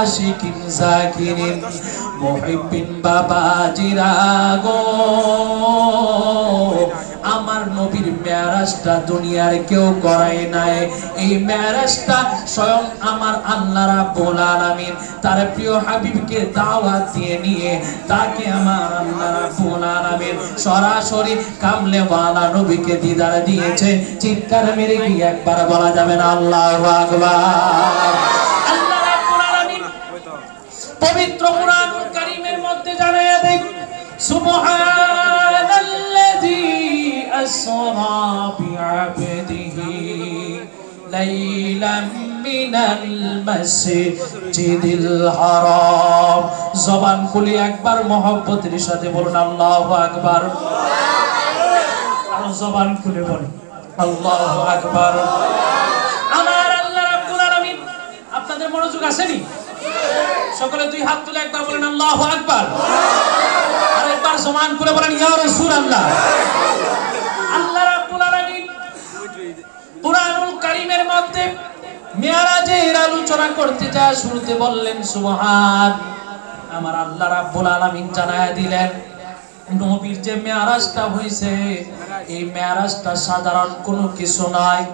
আশিকিন জাকিরিন মুহিব্বিন বাবাজিরা গো আমার নবীর মেরাজটা দুনিয়ার কেউ করায় নাই এই মেরাজটা স্বয়ং আমার আল্লাহ রাব্বুল আলামিন তার প্রিয় হাবিবকে দাওয়াত দিয়ে নিয়ে তাকে আমার আল্লাহ রাব্বুল আলামিন সরাসরি কামলেওয়ালা নবীকে দিদার দিয়েছে চিৎকার মেরে কি একবার বলা যাবে না আল্লাহু আকবার আল্লাহ রাব্বুল আলামিন পবিত্র কুরআনুল কারীমের মধ্যে জানায়া দেন সুবহানাল্লাযী আসরা বিআবদিহি লাইলাম মিনাল মাসজিদিল হারাম জবান খুলে একবার মহব্বতের সাথে বলুন আল্লাহু আকবার আর জবান খুলে বলুন আল্লাহু আকবার আমার আল্লাহ রাব্বুল আলামিন আপনাদের মনোযোগ আসেনি সকলে দুই হাত তুলে একবার বলেন আল্লাহু আকবার আর একবার সমান করে বলেন ইয়া রাসূলুল্লাহ আল্লাহ রাব্বুল আলামিন কুরআনুল কারীমের মধ্যে মিরাজের আলোচনা করতে যা শুরুতে বললেন সুবহান আমার আল্লাহ রাব্বুল আলামিন জানায়া দিলেন নবীর যে মিরাজটা হইছে এই মিরাজটা সাধারণ কোনো কিছু নয়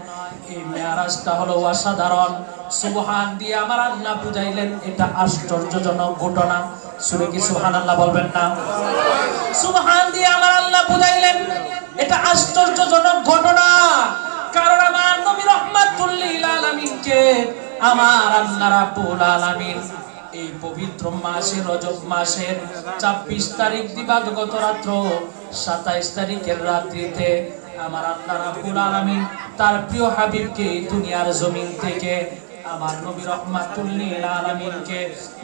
এই মিরাজটা হলো অসাধারণ সুবহান দিয়ে আমার আল্লাহ বুঝাইলেন এটা আশ্চর্যজনক ঘটনা শুনে কি সুবহানাল্লাহ বলবেন না সুবহান দিয়ে আমার আল্লাহ বুঝাইলেন এটা আশ্চর্যজনক ঘটনা কারণ আমার নবী রাহমাতুল লিল আলামিনকে আমার আল্লাহ রাব্বুল আলামিন এই পবিত্র মাসে রজব মাসের ২৬ তারিখ দিবাগত রাত্র ২৭ তারিখের রাত্রিতে আমার আল্লাহ রাব্বুল আলামিন তার প্রিয় হাবিবকে দুনিয়ার জমিন থেকে আমার নবী রাহমাতুল লিল আলামিনকে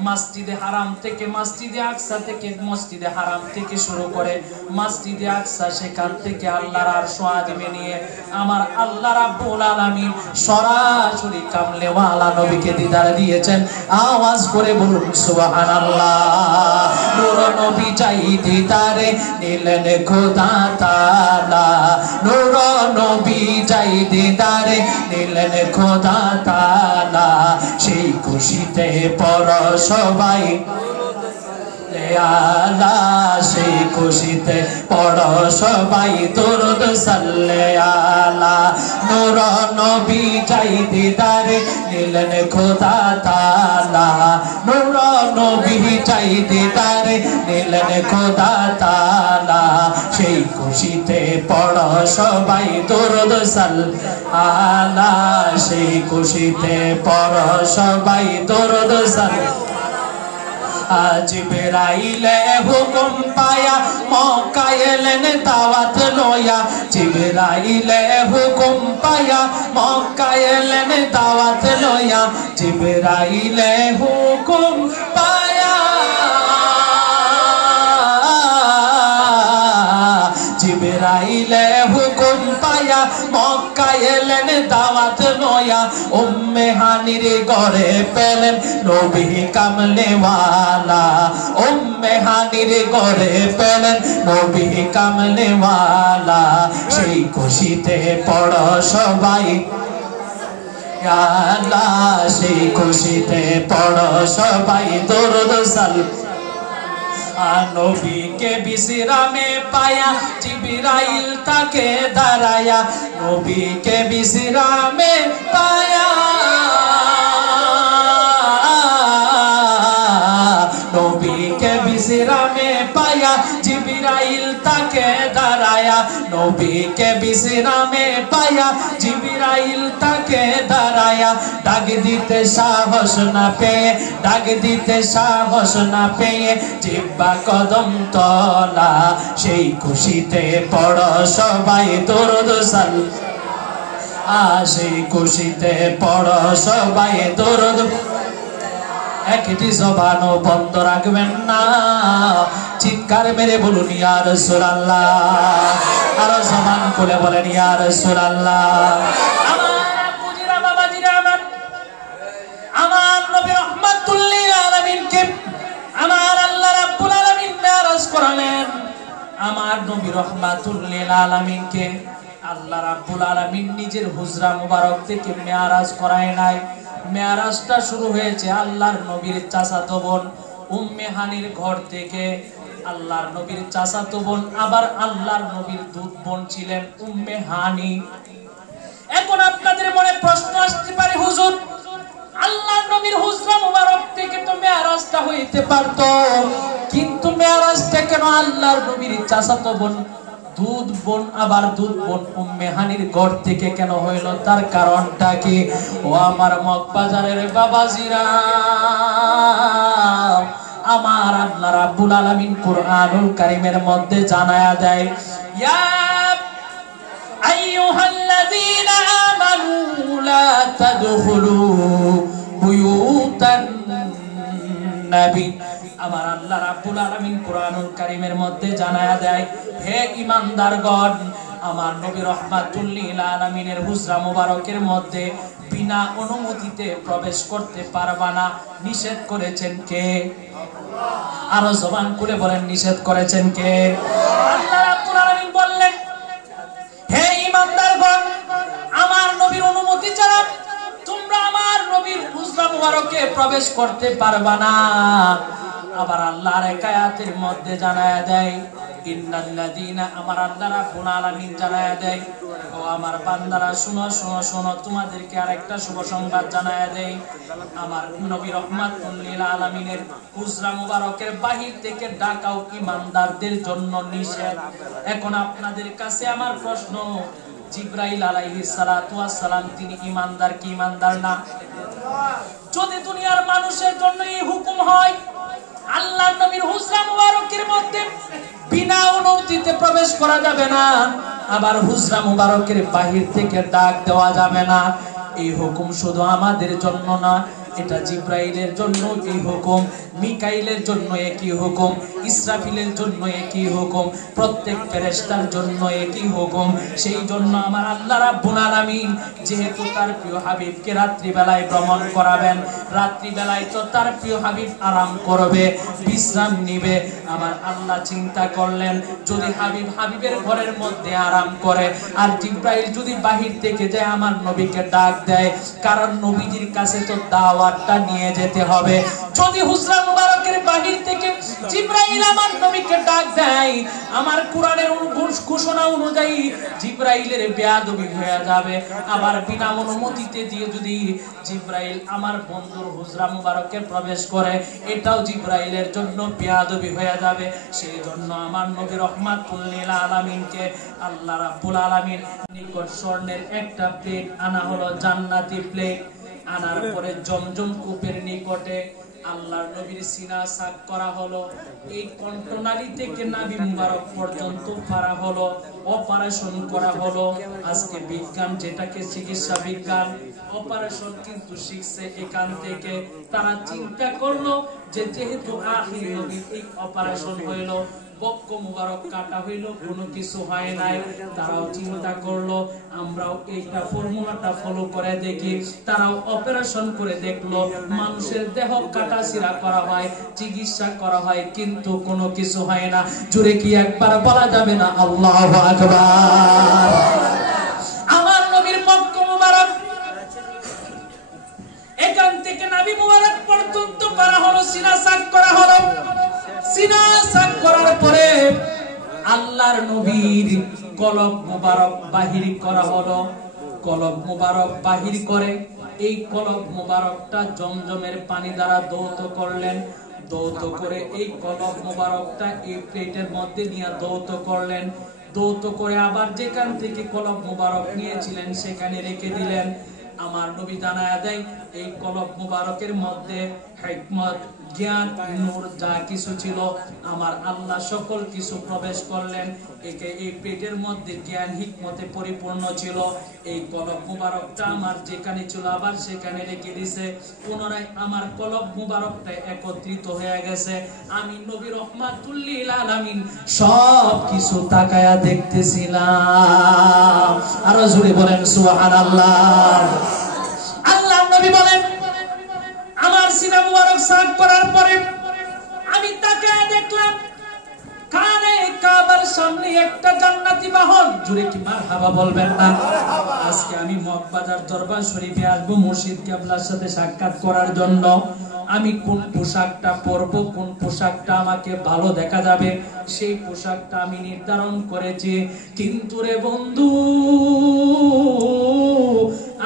মসজিদে হারাম থেকে মসজিদে আকসা থেকে মসজিদে হারাম থেকে শুরু করে মসজিদে আকসা সেখান থেকে আল্লাহর আরশ আযমে নিয়ে আমার আল্লাহ রাব্বুল আলামিন সরাসরি কামলেওয়ালা নবীকে দিদার দিয়েছেন আওয়াজ করে বলুন সুবহানাল্লাহ নূর নবী চাই দিদারে নিলেন খোদা তাআলা নূর নবী চাই দিদারে নিলেন খোদা তাআলা সেই খুশিতে পড় সবাই আলা সেই খুশিতে পড় সবাই দরুদ সাল্লে আলা নূর নবী চাই দিদারে নিলেন খোদা তাআলা নূর নবী চাই দিদারে নিলেন খোদা তাআলা সেই খুশিতে পড় সবাই দরুদ সাল্লে আলা সেই খুশিতে পড় সবাই দরুদ সাল্লে জিবরাইলে হুকুম পায়া মক্কায় এলেন দাওয়াত লয়া জিবরাইলে হুকুম পায়া মক্কায় এলেন দাওয়াত লয়া জিবরাইলে হুকুম পায়া জিবরাইলে হুকুম পায়া মক্কায় এলেন দাওয়াত লয়া উম্মে হানির ঘরে পেলেন নবী কামলেওয়ালা উম্মে হানির ঘরে পেলেন নবী কামলেওয়ালা সেই খুশিতে পড় সবাই আল্লাহ সেই খুশিতে পড় সবাই দরুদ সালাম নবীকে বিশ্রামে পায়া জিবরাইল তাকে দাঁড়ায়া নবীকে বিশ্রামে পায়া নবীকে বিশ্রামে পায়া জিবরাইল তাকে দাঁড়ায়া নবীকে বিশ্রামে পায়া জিবরাইল তাকে দাঁড়ায়া ডাক দিতে সাহস না পেয়ে ডাক দিতে সাহস না পেয়ে জিহ্বা কদম তলা সেই খুশিতে পড় সবাই দরুদ সালাম সেই খুশিতে পড় সবাই দরুদ একটি জবানও বন্ধ রাখবেন না চিৎকার মেরে বলুন ইয়া রাসূলুল্লাহ আর জবান খুলে বলেন ইয়া রাসূলুল্লাহ আমার আপুজিরা বাবাজিরা আমার নবী রাহমাতুল লিল আলামিনকে আমার আল্লাহ রাব্বুল আলামিন মেরাজ করালেন আমার নবী রাহমাতুল লিল আলামিনকে আল্লাহ রাব্বুল আলামিন নিজের হুজরা মুবারক থেকে মেরাজ করায় নাই মেরাজটা শুরু হয়েছে আল্লাহর নবীর চাচাতো বোন উম্মে হানির ঘর থেকে। আল্লাহর নবীর চাচাতো বোন আবার আল্লাহর নবীর দুধ বোন ছিলেন উম্মে হানি। এখন আপনাদের মনে প্রশ্ন আসতে পারে, হুজুর আল্লাহর নবীর হুজরা মুবারক থেকে তো মেরাজটা হইতে পারতো, কিন্তু মেরাজটা কেন আল্লাহর নবীর চাচাতো বোন দুধ বোন আবার দুধ বোন উম্মে হানির ঘর থেকে কেন হইল? তার কারণটা কি? ও আমার মগবাজারের বাবাজিরা, আমার আল্লাহ রাব্বুল আলামিন কুরআনুল কারীমের মধ্যে জানায়া দেয়, ইয়া আইয়ুহাল্লাযীনা আমানু লা তাদখুলু বুয়ুতান নবী। আমার আল্লাহ রাব্বুল আলামিন কুরআনুল কারীমের মধ্যে জানায়া দেয়, হে ঈমানদারগণ, আমার নবী রাহমাতুল লিল আলামিনের হুজরা মুবারকের মধ্যে বিনা অনুমতিতে প্রবেশ করতে পারবা না। নিষেধ করেছেন কে? আরো জবান খুলে বলেন, নিষেধ করেছেন কে? আল্লাহ রাব্বুল আলামিন বললেন, হে ঈমানদারগণ, আমার নবীর অনুমতি ছাড়া তোমরা আমার নবীর হুজরা মুবারকে প্রবেশ করতে পারবা না। আবার আল্লাহর এক আয়াতের মধ্যে জানায়া দেয়, ইন্নাল্লাযীনা, আমার আল্লাহ রাব্বুল আলামিন জানায়া দেয়, ও আমার বান্দারা শুনো শুনো শুনো, তোমাদেরকে আরেকটা শুভ সংবাদ জানায়া দেয়, আমার নবী রাহমাতুল লিল আলামিনের হুজরা মুবারকের বাহির থেকে ডাকাও ঈমানদারদের জন্য নিষেধ। এখন আপনাদের কাছে আমার প্রশ্ন, জিবরাইল আলাইহিস সালাতু ওয়াস সালাম তিনি ঈমানদার কি ঈমানদার না? যদি দুনিয়ার মানুষের জন্য এই হুকুম হয় আল্লাহর নবীর হুজরা মুবারকের মধ্যে বিনা অনুমতিতে প্রবেশ করা যাবে না, আবার হুজরা মুবারকের বাহির থেকে ডাক দেওয়া যাবে না, এই হুকুম শুধু আমাদের জন্য না, এটা জিবরাইলের জন্য এই হুকুম, মিকাইলের জন্য একই হুকুম, ইসরাফিলের জন্য একই হুকুম, প্রত্যেক ফেরেশতার জন্য একই হুকুম। সেই জন্য আমার আল্লাহ রাব্বুল আলামিন যেহেতু তার প্রিয় হাবিবকে রাত্রি বেলায় ভ্রমণ করাবেন, রাত্রি বেলায় তো তার প্রিয় হাবিব আরাম করবে, বিশ্রাম নিবে, আমার আল্লাহ চিন্তা করলেন যদি হাবিব হাবিবের ঘরের মধ্যে আরাম করে আর জিবরাইল যদি বাহির থেকে যায় আমার নবীকে ডাক দেয়, কারণ নবীজির কাছে তো দাওয়াতটা নিয়ে যেতে হবে। যদি হুজরা মুবারকের বাহির থেকে জিবরাইল আমার নবীকে ডাক দেয়, আমার কোরআনের ঘোষণা অনুযায়ী জিবরাইলের বেয়াদবি হয়ে যাবে। আবার বিনা অনুমতিতে দিয়ে যদি জিবরাইল আমার বন্ধুর হুজরা মুবারকে প্রবেশ করে, এটাও জিবরাইলের জন্য বেয়াদবি হয়ে যাবে। সেই জন্য আমার নবী রাহমাতুল লিল আলামিনকে আল্লাহ রাব্বুল আলামিন নিকট স্বর্ণের একটা প্লেট আনা হলো, জান্নাতি প্লেট। আনার পরে জমজম কূপের নিকটে আল্লাহর নবীর সিনা সাক করা হলো, এই কণ্ঠনালী থেকে নাভি মুবারক পর্যন্ত পারা হলো, অপারেশন করা হলো। আজকে বিজ্ঞান যেটাকে চিকিৎসা বিজ্ঞান, অপারেশন কিন্তু শিখছে এখান থেকে। তারা চিন্তা করলো যে যেহেতু আখির নবীর এই অপারেশন হইলো, বক্ষ মুবারক কাটা হইলো, কোনো কিছু হয় নাই, তারাও চিন্তা করলো আমরাও এইটা ফর্মুলাটা ফলো করে দেখি। তারাও অপারেশন করে দেখলো, মানুষের দেহ কাটা ছিঁড়া করা হয়, চিকিৎসা করা হয়, কিন্তু কোনো কিছু হয় না। জোরে কি একবার বলা যাবে না আল্লাহু আকবার? আমার নবীর বক্ষ মুবারক এখান থেকে নাভি মুবারক পর্যন্ত করা হলো, সিনা সাক করা হলো। সিনা সাক করার পরে আল্লাহর নবীর কলব মুবারক বাহির করা হলো। কলব মুবারক বাহির করে এই কলব মুবারকটা জমজমের পানি দ্বারা ধৌত করলেন। ধৌত করে এই কলব মুবারকটা এই প্লেটের মধ্যে নিয়ে ধৌত করলেন। ধৌত করে আবার যেখান থেকে কলব মুবারক নিয়েছিলেন সেখানে রেখে দিলেন। আমার নবী জানায়া দেয় এই কলব মুবারকের মধ্যে হিকমত, জ্ঞান, নূর যা কিছু ছিল আমার আল্লাহ সকল কিছু প্রবেশ করলেন। একে এই পেটের মধ্যে জ্ঞান হিকমতে পরিপূর্ণ ছিল। এই কলব মুবারকটা আমার যেখানে ছিল আবার সেখানে রেখে দিয়েছে। পুনরায় আমার কলব মুবারকটা একত্রিত হয়ে গেছে। আমি নবী রাহমাতুল লিল আলামিন সব কিছু তাকায়া দেখতেছিলাম। আরো জোরে বলেন সুবহানাল্লাহ। আল্লাহ নবী বলেন আমার সিনা মুবারক সাক করার পরে আমি তাকায়া দেখলাম কানে কাবার সামনে একটা জান্নাতি বাহন। জোরে কি মারহাবা বলবেন না? আজকে আমি মগবাজার দরবার শরীফে আসবো মুর্শিদ কেবলার সাথে সাক্ষাৎ করার জন্য। আমি কোন পোশাকটা পরবো, কোন পোশাকটা আমাকে ভালো দেখা যাবে, সেই পোশাকটা আমি নির্ধারণ করেছি। কিন্তু রে বন্ধু,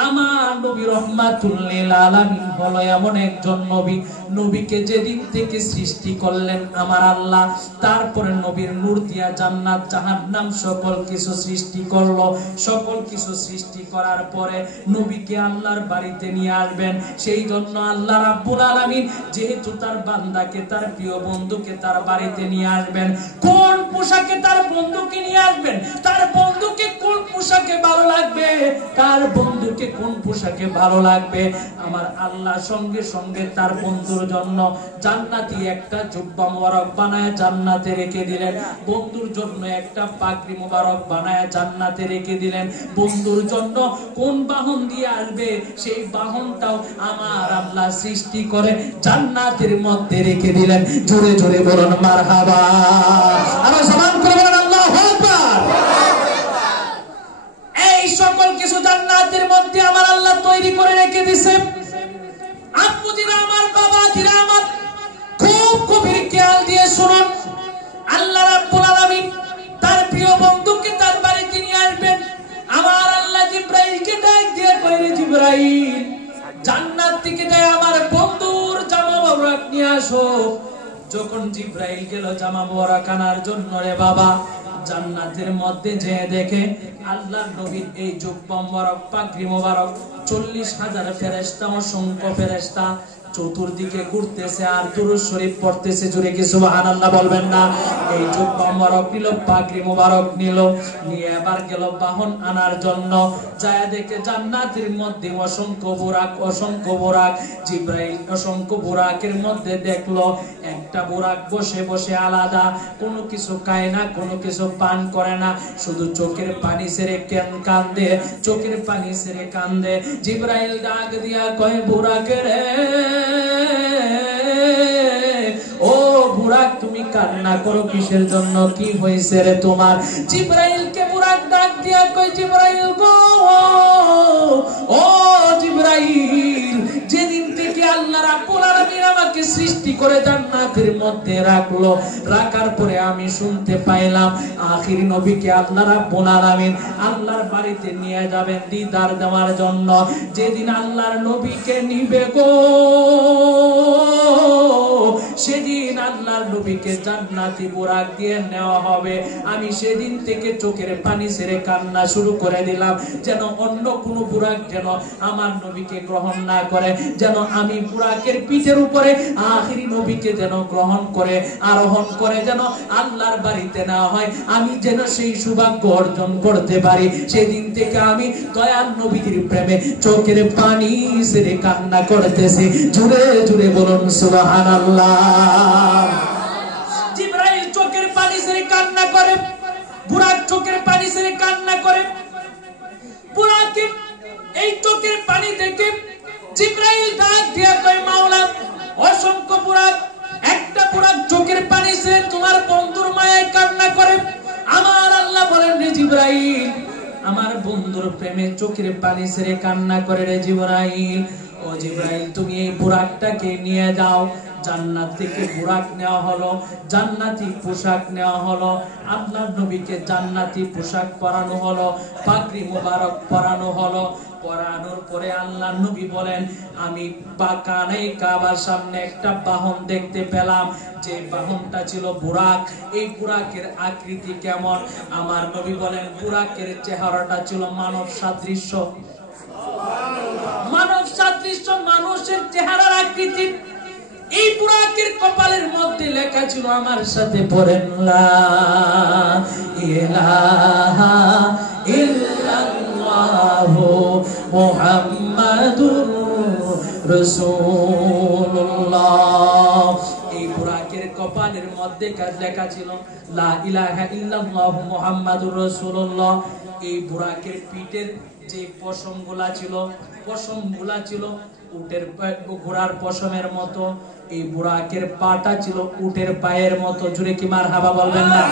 আমার নবী রাহমাতুল লিল আলামিন হলো এমন একজন নবী, নবীকে যেদিন থেকে সৃষ্টি করলেন আমার আল্লাহ, তারপরে নবীর নূর দিয়া জান্নাত জাহান্নাম সকল কিছু সৃষ্টি করলো। সকল কিছু সৃষ্টি করার পরে নবীকে আল্লাহর বাড়িতে নিয়ে আসবেন। সেই জন্য আল্লাহ রাব্বুল আলামিন যেহেতু তার বান্দাকে, তার প্রিয় বন্ধুকে তার বাড়িতে নিয়ে আসবেন, কোন পোশাকে তার বন্ধুকে নিয়ে আসবেন, তার বন্ধুকে কোন পোশাকে ভালো লাগবে, তার বন্ধুকে কোন পোশাকে ভালো লাগবে, আমার আল্লাহ সঙ্গে সঙ্গে তার বন্ধুর জন্য জান্নাতি একটা জুব্বা মোবারক বানায় জান্নাতে রেখে দিলেন। বন্ধুর জন্য একটা পাগড়ি মোবারক বানায় জান্নাতে রেখে দিলেন। বন্ধুর জন্য কোন বাহন দিয়ে আসবে, সেই বাহনটাও আমার আল্লাহ সৃষ্টি করে জান্নাতের মধ্যে রেখে দিলেন। জোরে জোরে বলুন মারহাবা, আরো সমান করে বলুন আল্লাহু আকবার। এই সকল কিছু জান্নাতের মধ্যে আমার আল্লাহ তৈরি করে রেখে দিয়েছে। আপুজিরা আমার, বাবাজিরা আমার, খুব গভীর খেয়াল দিয়ে শুনুন। আল্লাহ রাব্বুল আলামিন তার প্রিয় বন্ধুকে তার বাড়িতে নিয়ে আসবেন। আমার আল্লাহ জিবরাইলকে ডাক দিয়ে কইরে, জিবরাইল জান্নাত থেকে যায় আমার বন্ধুর জামা মোবারক নিয়ে আসো। যখন জিবরাইল গেল জামা মোবারক আনার জন্য, রে বাবা, জান্নাতের মধ্যে যে দেখে আল্লাহর নবীর এই জুব্বা মোবারক, পাগড়ি মোবারক, 40,000 ফেরেশতা, অসংখ্য ফেরেশতা চতুর্দিকে ঘুরতেছে আর দুরূদ শরীফ পড়তেছে। জোরে কি সুবহানাল্লাহ বলবেন না? এই জুব্বা মোবারক নিল, পাগড়ি মোবারক নিল, নিয়ে আবার গেল বাহন আনার জন্য। যায় দেখে জান্নাতের মধ্যে অসংখ্য বুরাক, অসংখ্য বুরাক। জিবরাইল অসংখ্য বুরাকের মধ্যে দেখলো একটা বুরাক বসে বসে আলাদা, কোনো কিছু খায় না, কোনো কিছু পান করে না, শুধু চোখের পানি ছেড়ে কান্দে, চোখের পানি ছেড়ে কান্দে। জিবরাইল ডাক দিয়া কয়, বুরাকে রে, ও বুরাক, তুমি কান্না করো কিসের জন্য, কি হয়েছে রে তোমার? জিবরাইলকে বুরাক ডাক দিয়া কয়, জিবরাইল গো, ও জিবরাইল, যেদিন থেকে আল্লাহ রাব্বুল আলামিন আমাকে সৃষ্টি করে জান্নাতের মধ্যে রাখলো, রাখার পরে আমি শুনতে পাইলাম আখির নবীকে আল্লাহ রাব্বুল আলামিন আল্লাহর বাড়িতে নিয়ে যাবেন দিদার দেওয়ার জন্য। যেদিন আল্লাহর নবীকে নিবে গো, সেদিন আল্লাহর নবীকে জান্নাতি বুরাক দিয়ে নেওয়া হবে। আমি সেদিন থেকে চোখের পানি ছেড়ে কান্না শুরু করে দিলাম, যেন অন্য কোনো বুরাক যেন আমার নবীকে গ্রহণ না করে, যেন আমি বুরাকের পিঠের উপরে আখিরি নবীকে যেন গ্রহণ করে, আরোহণ করে যেন আল্লাহর বাড়িতে নেওয়া হয়, আমি যেন সেই সৌভাগ্য অর্জন করতে পারি। সেদিন থেকে আমি দয়াল নবীর প্রেমে চোখের পানি ছেড়ে কান্না করতেছি। জুড়ে জুড়ে বলুন সুবহানাল্লাহ। জিবরাইল চোখের পানি ছেড়ে কান্না করে, বুরাক চোখের পানি ছেড়ে কান্না করে। বুরাকের এই চোখের পানি দেখে জিবরাইল ডাক দিয়া কয়, মাওলা, অসংখ্য বুরাক, একটা বুরাক চোখের পানি ছেড়ে তোমার বন্ধুর মায়ায় কান্না করে। আমার আল্লাহ বলেন, রে জিবরাইল, আমার বন্ধুর প্রেমে চোখের পানি ছেড়ে কান্না করে রে জিবরাইল। ও জিবরাইল, তুমি এই বুরাকটাকে নিয়ে যাও। জান্নাত থেকে বুরাক নেওয়া হলো, জান্নাতি পোশাক নেওয়া হলো, আপনার নবীকে জান্নাতি পোশাক পরানো হলো, পাগড়ি মোবারক পরানো হলো। পরানোর পরে আল্লাহ নবী বলেন, আমি বাকানে কাবার সামনে একটা বাহন দেখতে পেলাম, যে বাহনটা ছিল বুরাক। এই বুরাকের আকৃতি কেমন? আমার নবী বলেন, বুরাকের চেহারাটা ছিল মানব সাদৃশ্য, মানব সাদৃশ্য, মানুষের চেহারার আকৃতি। এই বুরাকের কপালের মধ্যে লেখা ছিল, আমার সাথে পড়েন, লা ইলাহা ইল্লাল্লাহু মুহাম্মাদুর রাসূলুল্লাহ। এই বুরাকের কপালের মধ্যে লেখা ছিল, লা ইলাহা ইল্লাল্লাহু মুহাম্মাদুর রাসূলুল্লাহ। এই বুরাকের পিঠের যে পশমগুলা ছিল, পশমগুলা ছিল উটের, ঘোড়ার পশমের মতো। এই বুরাকের পাটা ছিল উটের পায়ের মতো। জুড়ে কি মারহাবা বলবেন না?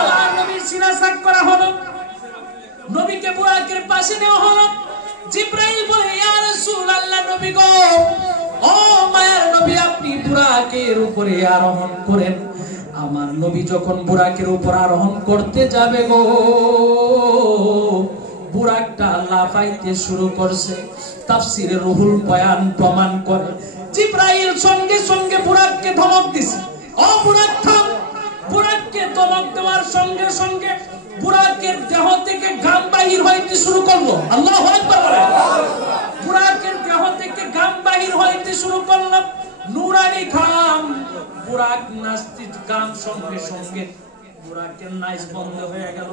আমার নবীর সিনা সাক করা হলো, নবীকে বুরাকের পাশে নেওয়া হলো। জিবরাইল বলে, ইয়া রাসূলুল্লাহ, নবী গো, ও মায়ার নবী, আপনি বুরাকের উপরে আরোহণ করেন। আমার নবী যখন বুরাকের উপর আরোহণ করতে যাবে গো, বুরাকটা লাফাইতে শুরু করছে। তাফসীরে রুহুল বয়ান প্রমাণ করে, জিবরাইল সঙ্গে সঙ্গে বুরাককে ধমক দিছে, ও বুরাক থাম। বুরাককে ধমক দেওয়ার সঙ্গে সঙ্গে বুরাকের দেহ থেকে ঘাম বাহির হইতে শুরু করলো। আল্লাহু আকবার বলেন। বুরাকের দেহ থেকে ঘাম বাহির হইতে শুরু করলো, নুরানি ঘাম। বুরাক নাস্তিক ঘাম সঙ্গে সঙ্গে বুরাকের নাইজ বন্ধ হয়ে গেল।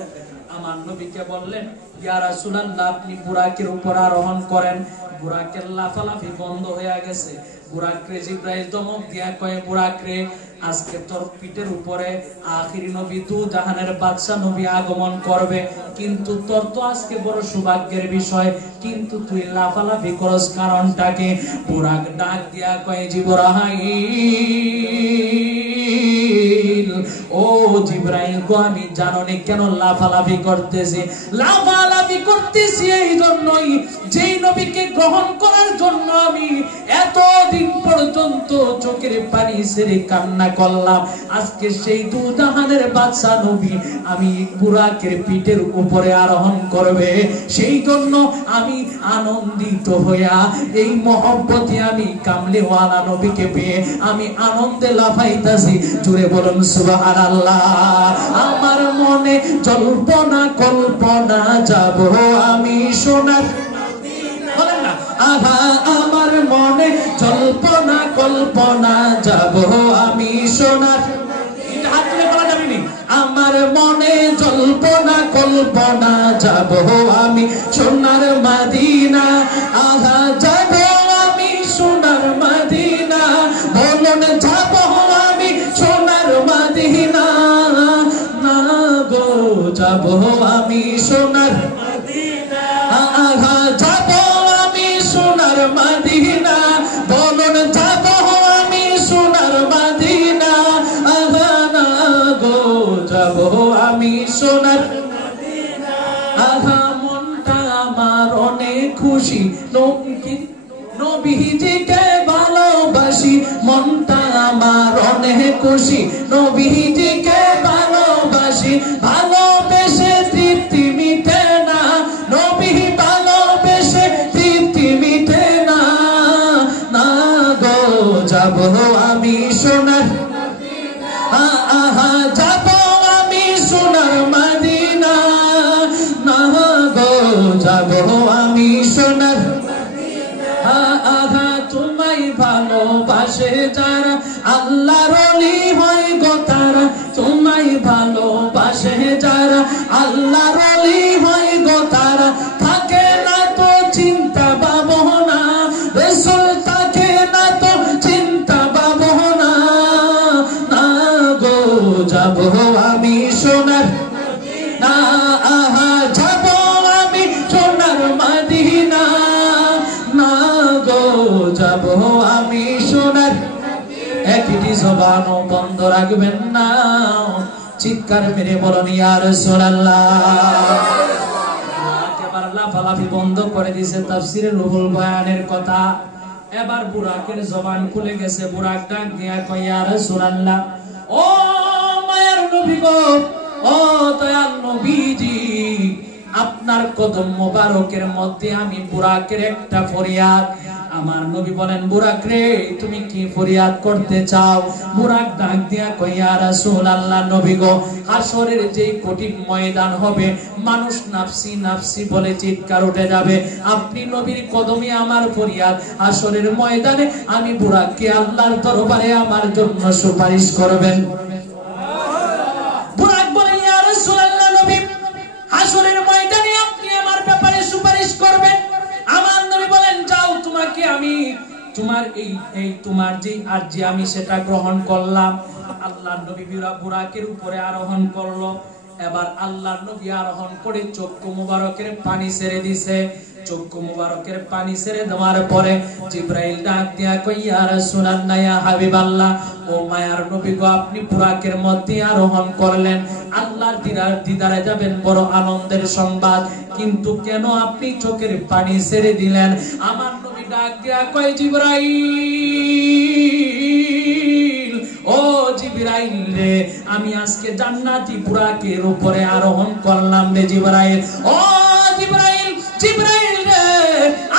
আমার নবীকে বললেন, ইয়া রাসূলুল্লাহ, আপনি বুরাকের উপর আরোহণ করেন। বুরাকের লাফালাফি বন্ধ হয়ে গেছে। বুরাকরে জিবরাইল ধমক দিয়া কয়, বুরাকরে, আজকে তোর পিঠের উপরে আখিরি নবী দু জাহানের বাদশা নবী আগমন করবে, কিন্তু তোর তো আজকে বড় সৌভাগ্যের বিষয়, কিন্তু তুই লাফালাফি করস কারণটাকে? বুরাক ডাক দিয়া কয়, জিবরাইল, ও জিবরাইল গো, আমি জানি কেন লাফালাফি করতেছি। লাফালাফি করতেছি এই জন্যই, যেই নবীকে গ্রহণ করার জন্য আমি এতদিন পর্যন্ত চোখের পানি ছেড়ে কান্না করলাম, আজকে সেই দু জাহানের বাদশা নবী আমি বুরাকের পিঠের উপরে আরোহণ করবে, সেই জন্য আমি আনন্দিত হইয়া এই মহব্বতে আমি কামলিওয়ালা নবীকে পেয়ে আমি আনন্দে লাফাইতাছি। জুড়ে বলুন সুবহানাল্লাহ। আমার মনে জল্পনা কল্পনা যাব আমি সোনার, বলেন না, আহা, আমার মনে জল্পনা কল্পনা যাব আমি সোনার, হাত তুলে বলা যাবে নি, আমার মনে জল্পনা কল্পনা যাব আমি সোনার মদিনা, আহা, যাব আমি সোনার মদিনা, বলুন যাব আমি সোনার মদিনা, না গো, যাব আমি সোনার মদিনা, আহা, যাব আমি সোনার মদিনা, বলুন যাব আমি সোনার মদিনা, আহা, না গো, যাব আমি সোনার মদিনা, আহা, মনটা আমার অনেক খুশি, নবীজিকে ভালোবাসি, মনটা আমার অনেক খুশি, নবীজিকে ভালোবাসি, ভালোবেসে তৃপ্তি মিটে না, নবী ভালোবেসে তৃপ্তি মিটে না, না গো, যাব আমি সোনার, আহা, যাব আমি সোনার মদিনা, না গো, যাব আমি সোনার, আহা, তোমায় ভালোবাসে যারা আল্লাহর ওলি হয় গো তারা, তোমায় ভালোবাসে যারা আল্লাহর ওলি হয় গো তারা, থাকে না তো চিন্তা ভাবনা, রাসূল থাকে না তো চিন্তা ভাবনা, না গো, যাব আমি সোনার, না, আহা, যাব আমি সোনার মদিনা, না গো, যাব আমি সোনার। একটি জবানও বন্ধ রাখবেন না, চিৎকার মেরে বলুন ইয়া রাসূলুল্লাহ। এবার লাফালাফি বন্ধ করে দিয়েছে, তাফসীরে রুহুল বয়ানের কথা। এবার বুরাকের জবান খুলে গেছে। বুরাক ডাক দিয়া কয়, ইয়া রাসূলুল্লাহ, ও মায়ার নবী গো, ও দয়াল নবীজি, আপনার কদম মোবারকের মধ্যে আমি বুরাকের একটা ফরিয়াদ। আমার নবী বলেন, বুরাক রে, তুমি কি ফরিয়াদ করতে চাও? বুরাক ডাক দিয়া কয়, ইয়া রাসূলুল্লাহ, নবী গো, হাসরের যেই কঠিন ময়দান হবে, মানুষ নাফসি নাফসি বলে চিৎকার উঠে যাবে, আপনি নবীর কদমে আমার ফরিয়াদ, হাসরের ময়দানে আমি বুরাককে আল্লাহর দরবারে আমার জন্য সুপারিশ করবেন। বুরাক বলে, ইয়া রাসূলুল্লাহ, নবী, হাসরের ময়দানে আপনি আমার ব্যাপারে সুপারিশ করবেন। আমার নবী বলেন, যাও, তোমাকে আমি তোমার তোমার যে আরজি আমি সেটা গ্রহণ করলাম। আল্লাহর নবী বুরাকের উপরে আরোহণ করলো। এবার আল্লাহর নবী আরোহণ করে চক্ষু মুবারকের পানি ছেড়ে দিছে। চক্ষু মুবারকের পানি ছেড়ে দেওয়ার পরে জিবরাইল ডাক দিয়া কয়, ইয়া রাসূলুল্লাহ, ইয়া হাবিবাল্লাহ, ও মায়ার নবী গো, আপনি বুরাকের মধ্যে আরোহণ করলেন, আল্লাহ আল্লাহর দিদারে যাবেন, বড় আনন্দের সংবাদ। কিন্তু কেন আপনি চোখের পানি ছেড়ে দিলেন? আমার নবী ডাক দিয়া কয়, জিবরাইল, ও জিবরাইল রে, আমি আজকে জান্নাতি বুরাকের উপরে আরোহণ করলাম রে জিবরাইল। ও জিবরাইল, জিবরাইল রে,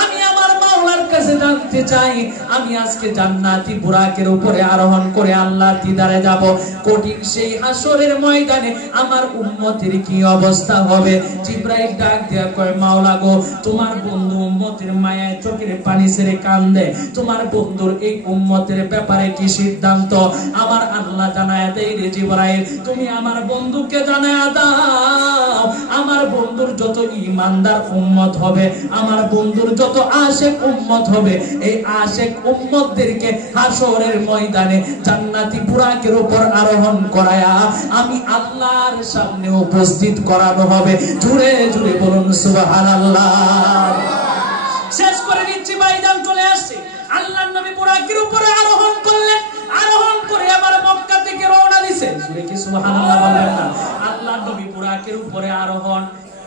আমি আমার মাওলার কাছে জানতে চাই, আমি আজকে জান্নাতি বুরাকের উপরে আরোহণ করে আল্লাহর দিদারে যাব। কঠিন সেই হাসরের ময়দানে আমার উম্মতের কি অবস্থা হবে? জিবরাইল ডাক দিয়া কয়, মাওলা গো, তোমার বন্ধু উম্মতের মায়ায় চোখের পানি ছেড়ে কান্দে, তোমার বন্ধুর এই উম্মতের ব্যাপারে কি সিদ্ধান্ত? আমার আল্লাহ জানায়া দেয় রে জিবরাইল, তুমি আমার বন্ধুকে জানায়া দাও, আমার বন্ধুর যত ঈমানদার উম্মত হবে, আমার বন্ধুর যত আশিক উম্মত হবে, এই আশিক উম্মতদেরকে হাসরের ময়দানে জান্নাতি বুরাকের উপর আরোহণ করায়া আমি আল্লাহর সামনে উপস্থিত করানো হবে। জুড়ে জুড়ে বলুন সুবহানাল্লাহ। শেষ করে দিচ্ছি, ভাইজান চলে আসছে। আল্লাহর নবী বুরাকের উপরে আরোহণ করলেন, আরোহণ করে আবার মক্কা থেকে রওনা দিয়েছেন। জুড়ে কি সুবহানাল্লাহ বলবেন না? আল্লাহর নবী বুরাকের উপরে আরোহণ,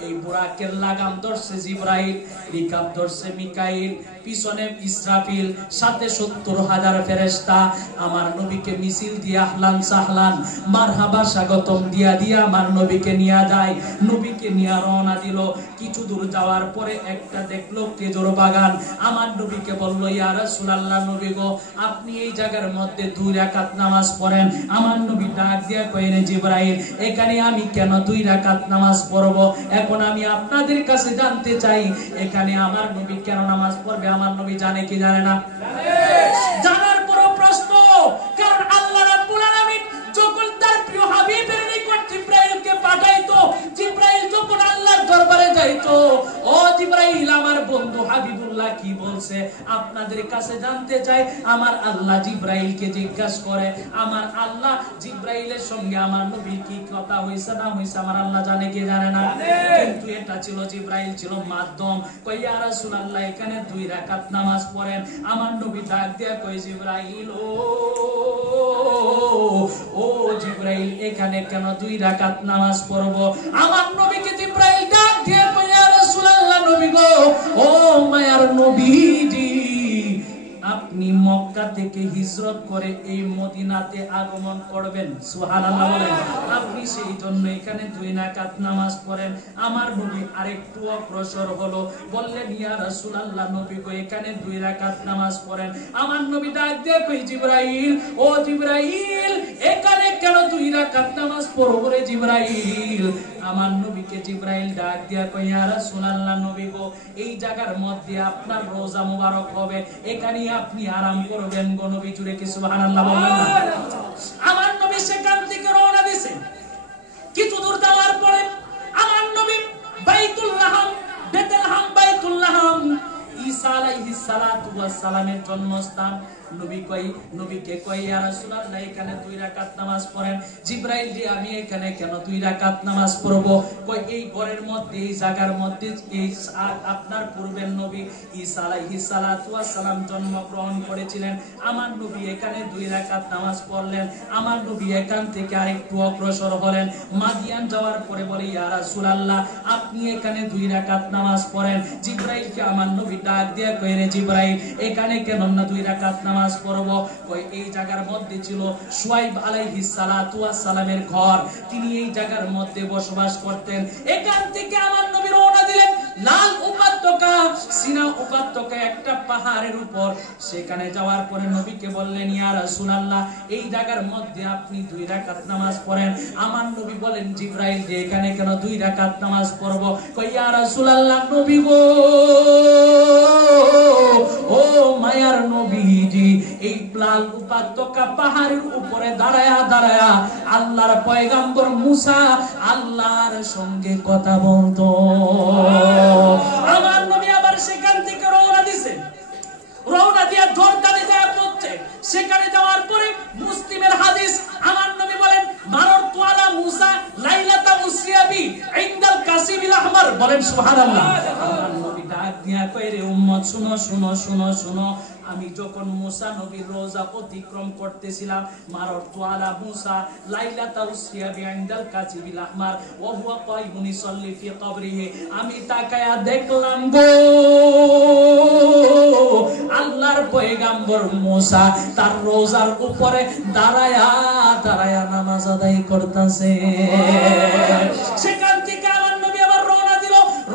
এই বুরাকের লাগাম ধরছে জিবরাইল, রিকাব ধরছে মিকাইল, পিছনে ইসরাফিল, সাথে ৭০,০০০ ফেরেশতা। আমার নবীকে মিছিল দিয়ে আহলান সাহলান মারহাবা স্বাগতম দিয়া দিয়া আমার নবীকে নিয়ে যায়। নবীকে নিয়ে রওনা দিল। কিছু দূর যাওয়ার পরে একটা দেখলো খেজুর বাগান। আমার নবীকে বলল, ইয়া রাসূলুল্লাহ, নবী গো, আপনি এই জায়গার মধ্যে 2 রাকাত নামাজ পড়েন। আমার নবী ডাক দিয়া কইলেন, জিবরাইল, এখানে আমি কেন 2 রাকাত নামাজ পড়ব? এখন আমি আপনাদের কাছে জানতে চাই, এখানে আমার নবী কেন নামাজ পড়বে? আমার নবী জানে কি জানে না? জানার পরও প্রশ্ন, কারণ আল্লাহ রাব্বুল আলামিন যখন তার প্রিয় হাবিবের নিকট জিবরাইলকে পাঠাইতো, জিবরাইল যখন আল্লাহর দরবারে যাইতো, ও জিবরাইল, আমার বন্ধু হাবিবুল্লাহ কি বলছে আপনাদের কাছে জানতে চাই। আমার আল্লাহ জিবরাইলকে জিজ্ঞাসা করে, আমার আল্লাহ জিবরাইলের সঙ্গে আমার নবীর কি কথা হইছে না হইছে আমার আল্লাহ জানে কি জানে না? কিন্তু এটা ছিল, জিবরাইল ছিল মাধ্যম। কই, ইয়া রাসূলুল্লাহ, এখানে 2 রাকাত নামাজ পড়েন। আমার নবী ডাক দিয়া কই, জিবরাইল, ও জিবরাইল, এখানে কেন 2 রাকাত নামাজ পড়ব? আমার নবীকে জিবরাইল ডাক দিয়া কই, ইয়া রাসূলুল্লাহ, নবী গো, ও মায়ার নবীজি, আপনি মক্কা থেকে হিজরত করে এই মদিনাতে আগমন করবেন। সুবহানাল্লাহ বলেন। আপনি সেই জন্য এখানে 2 রাকাত নামাজ পড়েন। আমার নবী আরেকটু অগ্রসর হলো, বললেন, ইয়া রাসূলুল্লাহ, নবী গো, এখানে 2 রাকাত নামাজ পড়েন। আমার নবী ডাক দিয়ে কই, জিবরাইল, ও জিবরাইল, এখানে কেন 2 রাকাত নামাজ পড়ব রে জিবরাইল? আমার নবীকে জিবরাইল ডাক দিয়া কই, ইয়া রাসূলুল্লাহ, নবী গো, এই জায়গার মধ্যে আপনার রোজা মুবারক হবে, এখানে আপনি আরাম করবেন গো নবী। জুড়ে কি সুবহানাল্লাহ বলবেন না? আমার নবী সেখান থেকে রওনা দিয়েছে। কিছু দূর যাওয়ার পরে আমার নবী বাইতুল লাহাম, বেতলহাম, বাইতুল লাহাম, ঈসা আলাইহিস সালাতু ওয়াস সালামের জন্মস্থান। নবীকে কই, ইয়া রাসূলুল্লাহ, এখানে 2 রাকাত নামাজ পড়েন। জিবরাইল জি, আমি এখানে কেন 2 রাকাত নামাজ পড়ব? কই, এই ঘরের মধ্যে, এই জায়গার মধ্যে এই আপনার পূর্বের নবী ঈসা আলাইহিস সালাতু ওয়াস সালাম জন্মগ্রহণ করেছিলেন। আমার নবী এখানে 2 রাকাত নামাজ পড়লেন। আমার নবী এখান থেকে আরেকটু অগ্রসর হলেন। মাদিয়ান যাওয়ার পরে বলে, ইয়া রাসূলুল্লাহ, আপনি এখানে 2 রাকাত নামাজ পড়েন। জিবরাইলকে আমার নবী ডাক দিয়ে কই, রে জিবরাইল, এখানে কেন না 2 রাকাত নামাজ পড়ব? কই, এই জায়গার মধ্যে ছিল শুআইব আলাইহিস সালাতু ওয়াস সালামের ঘর, তিনি এই জায়গার মধ্যে বসবাস করতেন। এখান থেকে আমার নবী রওনা দিলেন লাল উপত্যকা, সিনা উপত্যকা, একটা পাহাড়ের উপর। সেখানে যাওয়ার পরে নবীকে বললেন, ইয়া রাসূলুল্লাহ, এই জায়গার মধ্যে আপনি 2 রাকাত নামাজ পড়েন। আমার নবী বলেন, জিবরাইল যে, এখানে কেন 2 রাকাত নামাজ পড়ব? কই, ইয়া রাসূলুল্লাহ, নবী গো, ও মায়ার নবীজি, এই লাল উপত্যকা পাহাড়ের উপরে দাঁড়ায়া দাঁড়ায়া আল্লাহর পয়গম্বর মুসা আল্লাহর সঙ্গে কথা বলতো। আমার নবী আবার সেখান থেকে রওনা দিছে। রওনা দিয়া জর্দানে যায় পৌঁছে। সেখানে যাওয়ার পরে মুসলিমের হাদিস, আমার নবী বলেন, মাররতু আলা মুসা লাইলাতা মুসরিয়াবি ইনদাল কাসিবিল আহমার। বলেন সুবহানাল্লাহ। আমার নবী ডাক দিয়া কয় রে উম্মত শুনো শুনো শুনো শুনো আমি যখন মুসা নবীর রওজা অতিক্রম করতেছিলাম মারতু আলা মুসা লাইলাতা উসিয়া বিইনদাল কাজিবিল আহমার ওয়া হুয়া কাইমুন ইসাল্লি ফি কবরিহি আমি তাকায়া দেখলাম গো আল্লাহর পয়গম্বর মুসা তার রওজার উপরে দাঁড়ায়া দাঁড়ায়া নামাজ আদায় করতেছে সেখান থেকে আমার নবী আবার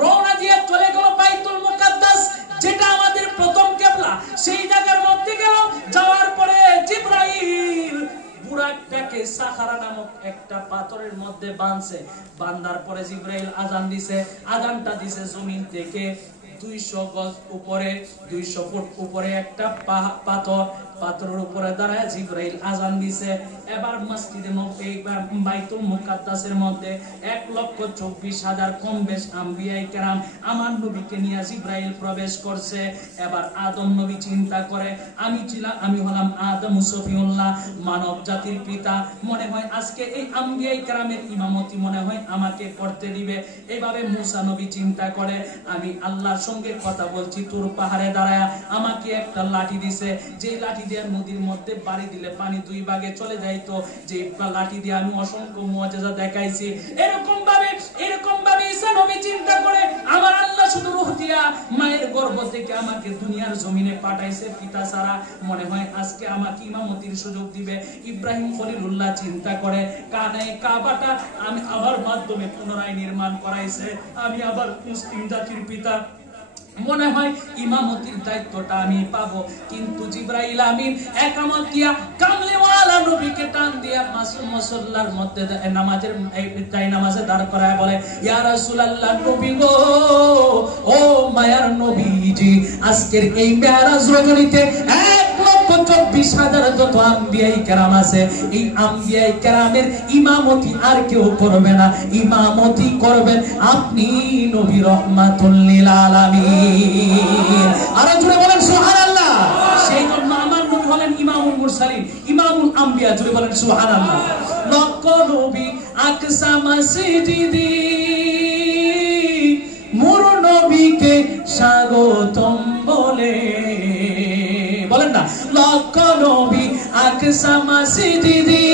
রওনা দিয়ে চলে গেল বাইতুল মুকাদ্দাস যেটা আমাদের প্রথম কিবলা সেই জায়গার মধ্যে গেল যাওয়ার পরে জিবরাইল বুরাকটাকে সাখারা নামক একটা পাথরের মধ্যে বাঁধার পরে জিবরাইল আযান দিছে আযানটা দিছে জমিন থেকে 200 গজ উপরে 200 ফুট উপরে একটা পাথরের উপরে দাঁড়ায় জিবরাইল আযান দিছে এবার মসজিদে নববী বাইতুল মুকাদ্দাসের মধ্যে 1,24,000 কম বেশ আম্বিয়ায়ে কেরাম আমার নবীকে নিয়ে জিবরাইল প্রবেশ করছে এবার আদম নবী চিন্তা করে আমি হলাম আদম সফিউল্লাহ মানব জাতির পিতা মনে হয় আজকে এই আম্বিয়ায়ে কেরামের ইমামতি মনে হয় আমাকে করতে দিবে এইভাবে মুসা নবী চিন্তা করে আমি আল্লাহর সঙ্গে কথা বলছি তোর পাহাড়ে দাঁড়ায়া আমাকে একটা লাঠি দিছে যে লাঠি দিয়ে নদীর মধ্যে বাড়ি দিলে পানি দুই ভাগে চলে যাইতো যে লাঠি দিয়ে আমি অসংখ্য মুআজিজা দেখাইছি এরকম ভাবে ঈসা নবী চিন্তা করে আমার আল্লাহ শুধু রূহ দিয়া মায়ের গর্ভ থেকে আমাকে দুনিয়ার জমিনে পাঠাইছে পিতা ছাড়া মনে হয় আজকে আমাকে ইমামতির সুযোগ দিবে ইব্রাহিম খলিলুল্লাহ চিন্তা করে কাবাটা আমি আবার মাধ্যমে পুনরায় নির্মাণ করাইছে আমি আবার মুসলিম জাতির পিতা মনে হয় ইমামতির দায়িত্বটা আমি পাবো কিন্তু জিবরাইল আমিন একামত দিয়া কামলিওয়ালা নবীকে টান দিয়া মুসল্লার মধ্যে নামাজে দাঁড় করায় বলে ইয়া রাসূলুল্লাহ নবী গো ও মায়ার নবীজি আজকের এই মেরাজ রজনীতে 1,24,000 যত আম্বিয়ায়ে কেরাম আছে এই আম্বিয়ায়ে কেরামের ইমামতি আর কেউ করবে না ইমামতি করবেন আপনি নবী রাহমাতুল লিল আলামিন আর জুড়ে বলেন সুবহানাল্লাহ সেই জন্য আমার নবী হলেন ইমামুল মুরসালিন ইমামুল আম্বিয়া জুড়ে বলেন সুবহানাল্লাহ লক্ষ নবী আকসা মসজিদি মুর নবীকে স্বাগতম বলে বলেন না লক্ষ নবী আকসা মসজিদি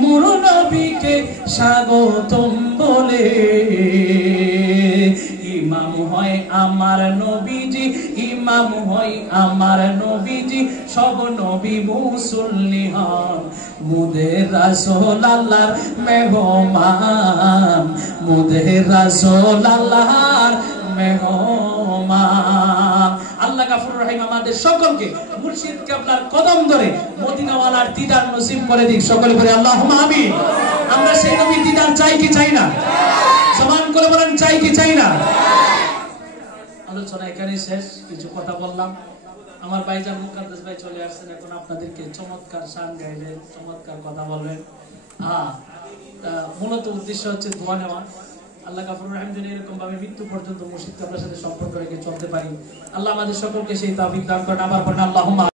মুর নবীকে স্বাগতম বলে ইমাম হয় আমার নবীজি ইমাম হয় আমার নবীজি সব নবী মুসল্লি হন মুদের রাসূল আল্লাহর মেহমান মুদের রাসূল আল্লাহর মেহমান আল্লাহ গফুর রহিম আমাদের সকলকে মুর্শিদ কিবলার কদম ধরে মদিনাওয়ালার দিদার নসিব করে দিক সকলে বলে আল্লাহুম্মা আমিন আমরা সেই নবীর দিদার চাই কি চাই না সমান করে বলেন চাই কি চাই না আলোচনা এখানে শেষ কিছু কথা বললাম আমার ভাইজান মুকাদ্দাস ভাই চলে আসছেন এখন আপনাদেরকে চমৎকার শান গাইলেন চমৎকার কথা বলবেন মূলত উদ্দেশ্য হচ্ছে দোয়া নেওয়া আল্লাহ গফুর রহিম যেন এরকম ভাবে মৃত্যু পর্যন্ত মুর্শিদ কিবলার সাথে সম্পর্ক রেখে চলতে পারি আল্লাহ আমাদের সকলকে সেই তৌফিক দান করেন আবার পড়েন আল্লাহুম্মা